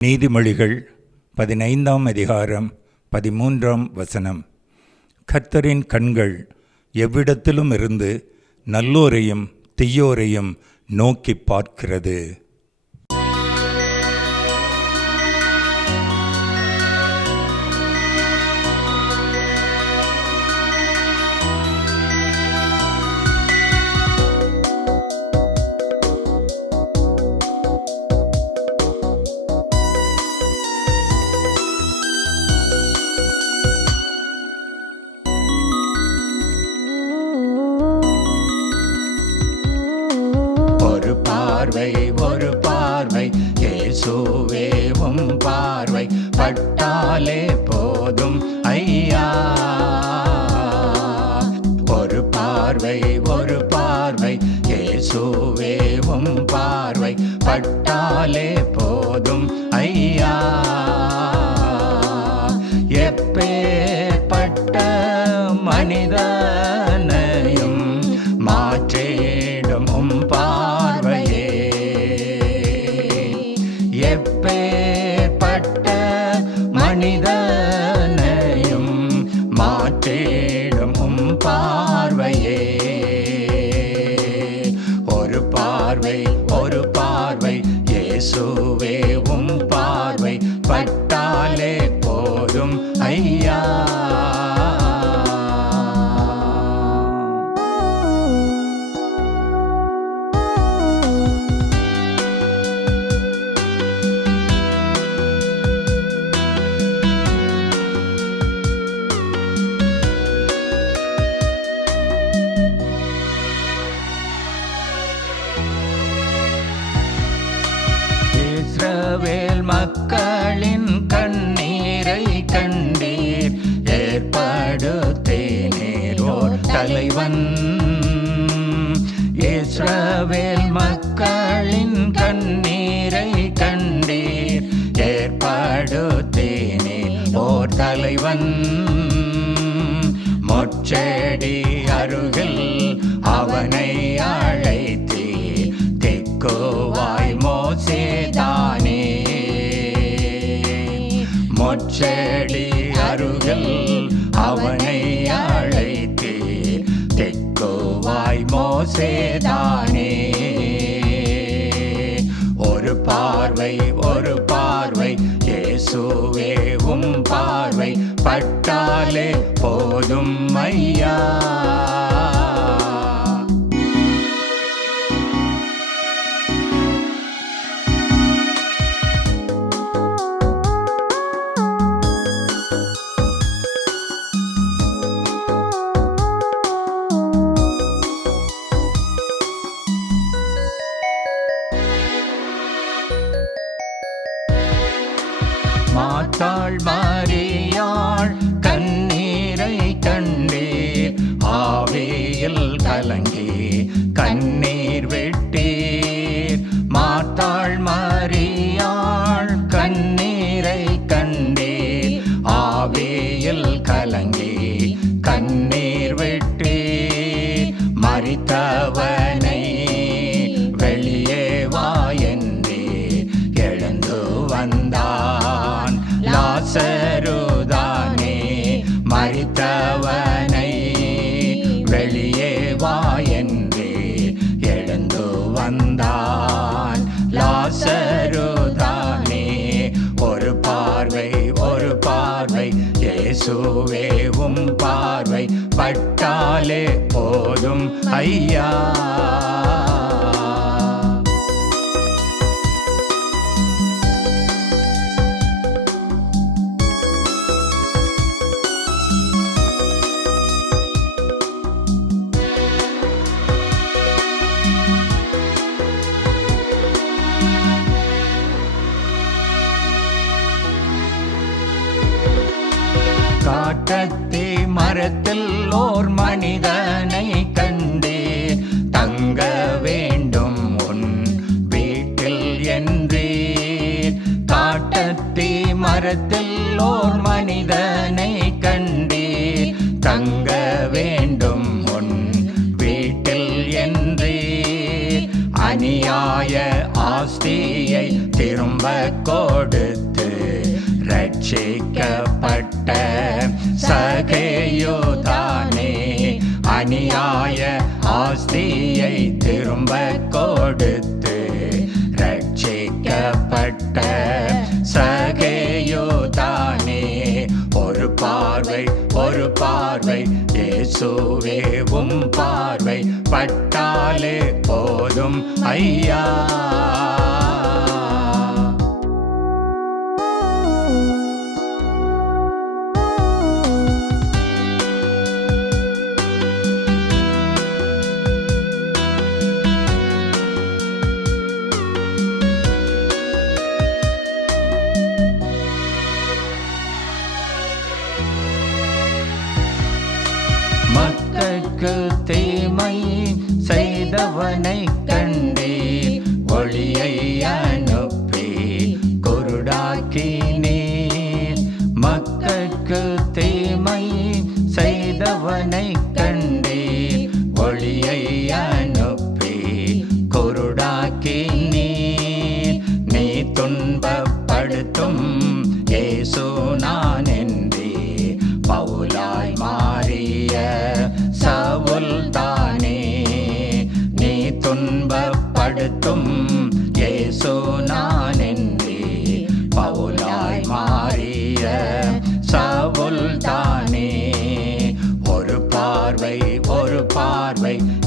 நீதிமொழிகள் 15ஆம் அதிகாரம் 13ஆம் வசனம். கர்த்தரின் கண்கள் எவ்விடத்திலும் இருந்து நல்லோரையும் தீயோரையும் நோக்கி பார்க்கிறது. ஒரு பார்வை இயேசுவே உம் பார்வை பட்டாலே போதும் ஐயா. ஒரு பார்வை இயேசுவே உம் பார்வை பட்டாலே போதும் ஐயா. எப்பேற்பட்ட மனிதனையும் மாற்றிடும் உம் பார்வையே. எப்பேற்பட்ட மனிதனையும் மாற்றிடும் உம் பார்வையே. ஒரு பார்வை இயேசுவே உம் பார்வை பட்டாலே போதும் ஐயா. இஸ்ரவேல் மக்களின் கண்ணீரை கண்டீர், ஏற்படுத்தினீர் ஓர் தலைவன். இஸ்ரவேல் மக்களின் கண்ணீரை கண்டீர், ஏற்படுத்தினீர் ஓர் தலைவன். முட்செடி அருகில் அவனை அழைத்தீர், திக்குவாய் மோசேதானே. முட்செடி அருகில் அவனை அழைத்தீர், திக்குவாய் மோசேதானே. ஒரு பார்வை இயேசுவே உம் பார்வை பட்டாலே போதும் ஐயா. மாத்தாள் மரியாள் கண்ணீரை கண்டீர், ஆவியில் கலங்கி கண்ணீர் விட்டீர். மாத்தாள் மரியாள் கண்ணீரை கண்டீர், ஆவியில் கலங்கி கண்ணீர் விட்டீர். மரித்தவனை வெளியே வா என்றீர், எழுந்து வந்தான் லாசருதானே. மரித்தவனை வெளியே வா என்றீர், எழுந்து வந்தான் லாசருதானே. ஒரு பார்வை இயேசுவே உம் பார்வை பட்டாலே போதும் ஐயா. காட்டத்தி மரத்தில் ஓர் மனிதனை கண்டீர், தங்க வேண்டும் உன் வீட்டில் என்றீர். காட்டத்தி மரத்தில் ஓர் மனிதனை கண்டீர், தங்க வேண்டும் உன் வீட்டில் என்றீர். அநியாய ஆஸ்தியை திரும்ப கொடுத்து ரட்சிக்கப்பட்ட சகேயுதானே அநியாய ஆஸ்தியை திரும்ப கொடுத்து ரட்சிக்கப்பட்ட சகேயுதானே ஒரு பார்வை இயேசுவே உம் பார்வை பட்டாலே போதும் ஐயா. மக்களுக்கு தீமை செய்தவனை கண்டே ஒளியை அனுப்பி குருடாக்கினீர். மக்களுக்கு தீமை செய்தவனை கண்டே ஒளியை அனுப்பி குருடாக்கினீர். நீ துன்பப்படுத்தும் இயேசு நான் என்றே பவுலாய் மாறிய சவுல் தானே. நீ துன்பப்படுத்தும் இயேசு நான் என்றே பவுலாய் மாறிய சவுல் தானே. ஒரு பார்வை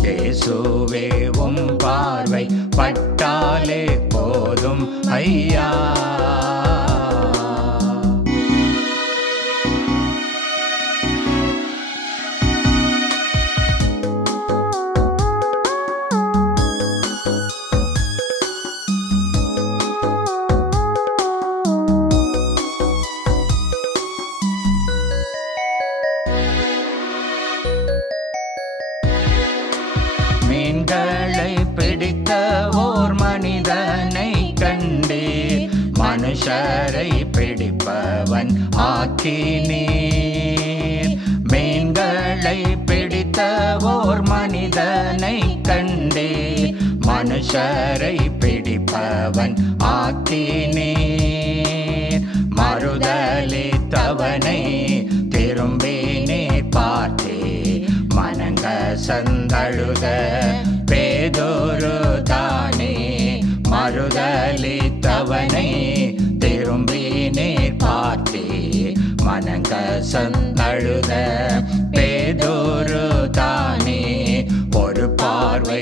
இயேசுவே உம் பார்வை பட்டாலே போதும் ஐயா. மீன்களை பிடித்த ஓர் மனிதனை கண்டே மனுஷரை பிடிப்பவன் ஆக்கினீர். மீன்களை பிடித்த ஓர் மனிதனை கண்டே மனுஷரை பிடிப்பவன் ஆக்கினீர். மறுதலித்தவனை திரும்பி நீர் பார்த்தே மனங்க சந்தழுத பேதுரு தானே. மறுதலித்தவனை திரும்பி நீர் பார்த்தே மனங்க சந்தழுத பேதுரு தானே. ஒரு பார்வை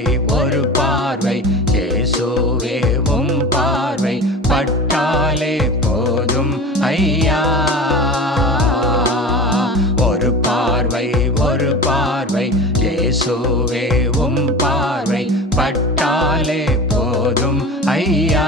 இயேசுவே உம் பார்வை பட்டாலே போதும் ஐயா. ஒரு பார்வை இயேசுவே உம் பார்வை பட்டாலே போதும் ஐயா.